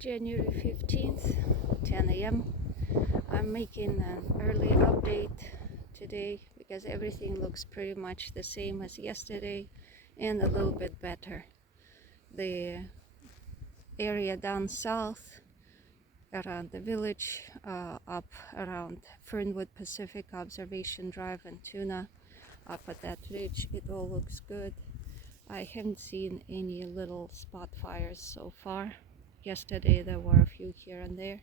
January 15th, 10 a.m. I'm making an early update today because everything looks pretty much the same as yesterday and a little bit better. The area down south around the village, up around Fernwood Pacific Observation Drive and Tuna, up at that ridge, it all looks good. I haven't seen any little spot fires so far. Yesterday there were a few here and there.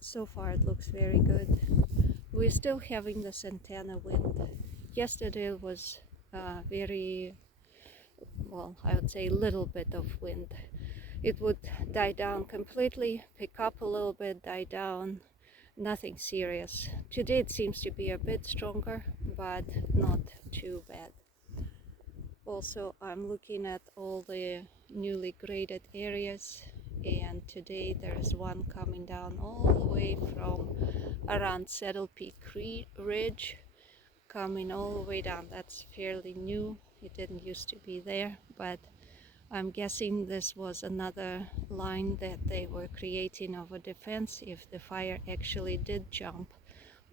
So far it looks very good. We're still having the Santana wind. Yesterday was very, well, I would say little bit of wind. It would die down completely, pick up a little bit, die down, nothing serious. Today it seems to be a bit stronger, but not too bad. Also, I'm looking at all the newly graded areas, and today there's one coming down all the way from around Saddle Peak Ridge, coming all the way down. That's fairly new. It didn't used to be there, but I'm guessing this was another line that they were creating of a defense if the fire actually did jump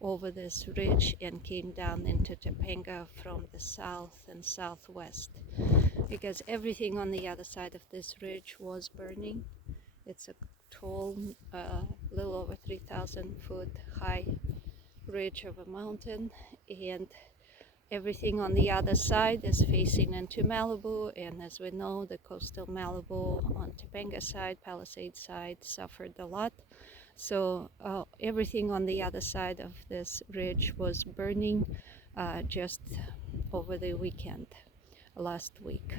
over this ridge and came down into Topanga from the south and southwest, because everything on the other side of this ridge was burning. It's a tall, little over 3,000 foot high ridge of a mountain, and everything on the other side is facing into Malibu, and as we know, the coastal Malibu on Topanga side, Palisades side, suffered a lot. So everything on the other side of this ridge was burning just over the weekend, last week.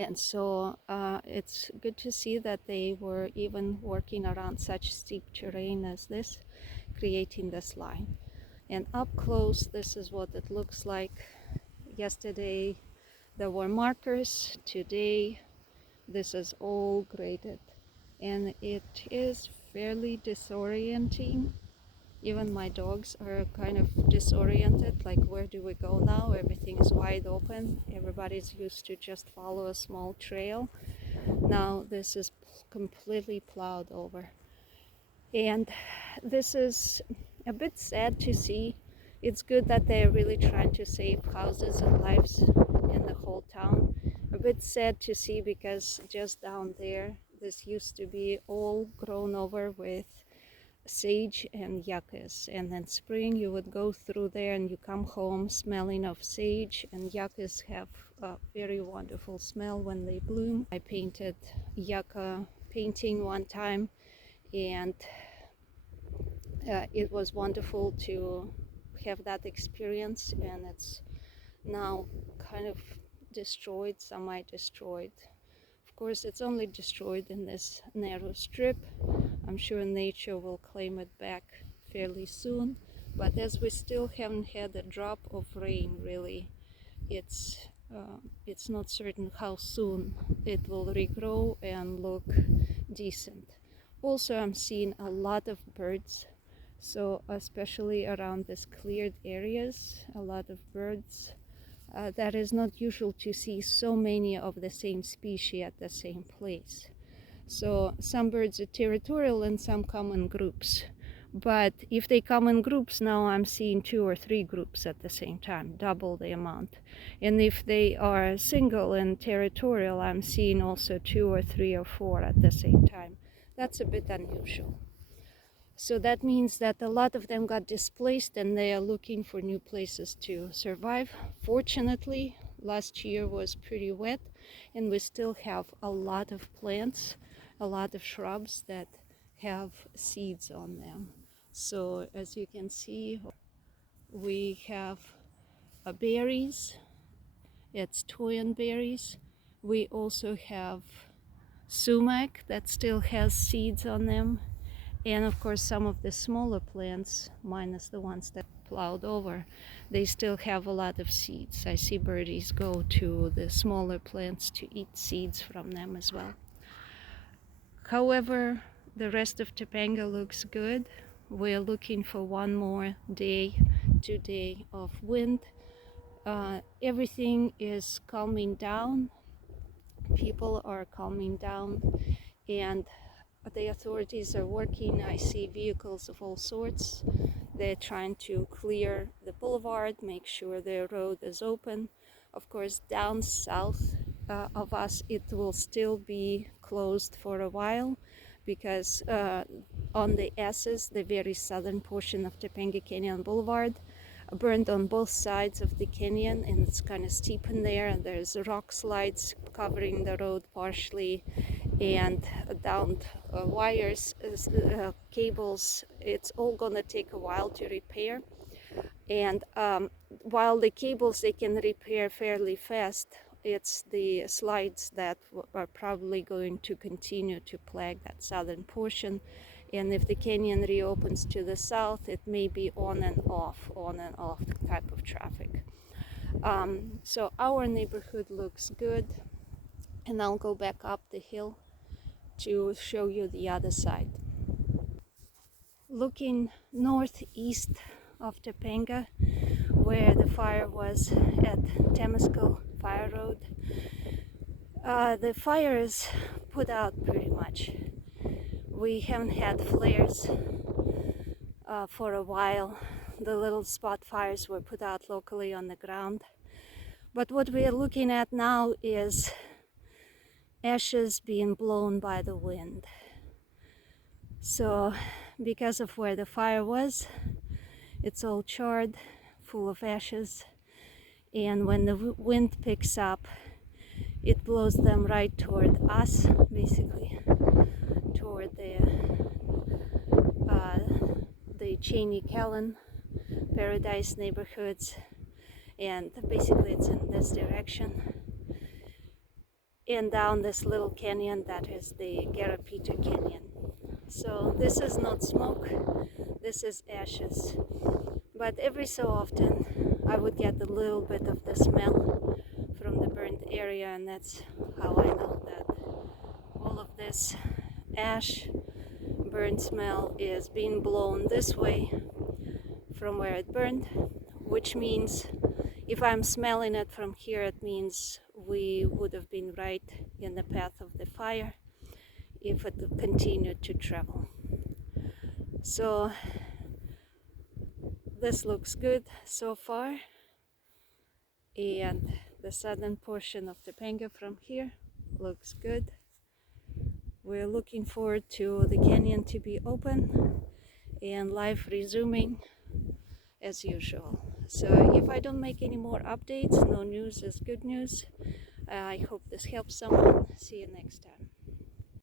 And so it's good to see that they were even working around such steep terrain as this, creating this line. And up close, this is what it looks like. Yesterday there were markers. Today this is all graded, and it is fairly disorienting. Even my dogs are kind of disoriented, like, where do we go now? Everything is wide open. Everybody's used to just follow a small trail. Now this is completely plowed over, and this is a bit sad to see. It's good that they're really trying to save houses and lives in the whole town. A bit sad to see because just down there, this used to be all grown over with sage and yuccas, and then spring you would go through there and you come home smelling of sage, and yuccas have a very wonderful smell when they bloom. I painted yucca painting one time, and it was wonderful to have that experience, and it's now kind of destroyed, semi-destroyed. Of course, it's only destroyed in this narrow strip. I'm sure nature will claim it back fairly soon, but as we still haven't had a drop of rain, really, it's not certain how soon it will regrow and look decent. Also, I'm seeing a lot of birds, so especially around these cleared areas, a lot of birds. That is not usual to see so many of the same species at the same place. So some birds are territorial and some come in groups. But if they come in groups, now I'm seeing 2 or 3 groups at the same time, double the amount. And if they are single and territorial, I'm seeing also 2 or 3 or 4 at the same time. That's a bit unusual. So that means that a lot of them got displaced and they are looking for new places to survive. Fortunately, last year was pretty wet, and we still have a lot of plants, a lot of shrubs that have seeds on them. So as you can see, we have berries. It's toyon berries. We also have sumac that still has seeds on them. And of course, some of the smaller plants, minus the ones that plowed over, they still have a lot of seeds. I see birdies go to the smaller plants to eat seeds from them as well. However, the rest of Topanga looks good. We're looking for one more day, 2 days of wind. Everything is calming down. People are calming down. and the authorities are working. I see vehicles of all sorts. They're trying to clear the boulevard, make sure the road is open. Of course, down south of us, it will still be closed for a while because on the S's, the very southern portion of Topanga Canyon Boulevard, burned on both sides of the canyon, and it's kind of steep in there, and there's rock slides covering the road partially, and downed wires, cables. It's all gonna take a while to repair, and while the cables they can repair fairly fast, it's the slides that are probably going to continue to plague that southern portion. And if the canyon reopens to the south, it may be on and off type of traffic. So our neighborhood looks good, and I'll go back up the hill to show you the other side. Looking northeast of Topanga, where the fire was at Temescal Fire Road, the fire is put out pretty much. We haven't had flares for a while. The little spot fires were put out locally on the ground. But what we are looking at now is ashes being blown by the wind. So because of where the fire was, it's all charred, full of ashes, and when the wind picks up, it blows them right toward us, basically toward the Cheney, Callan, Paradise neighborhoods, and basically it's in this direction, and down this little canyon that is the Garapita Canyon. So this is not smoke, this is ashes. But every so often I would get a little bit of the smell from the burnt area, and that's how I know that all of this ash burnt smell is being blown this way from where it burned, which means if I'm smelling it from here, it means we would have been right in the path of the fire if it continued to travel. So this looks good so far, and the southern portion of Topanga from here looks good. We're looking forward to the canyon to be open and life resuming as usual. So if I don't make any more updates, no news is good news. I hope this helps someone. See you next time.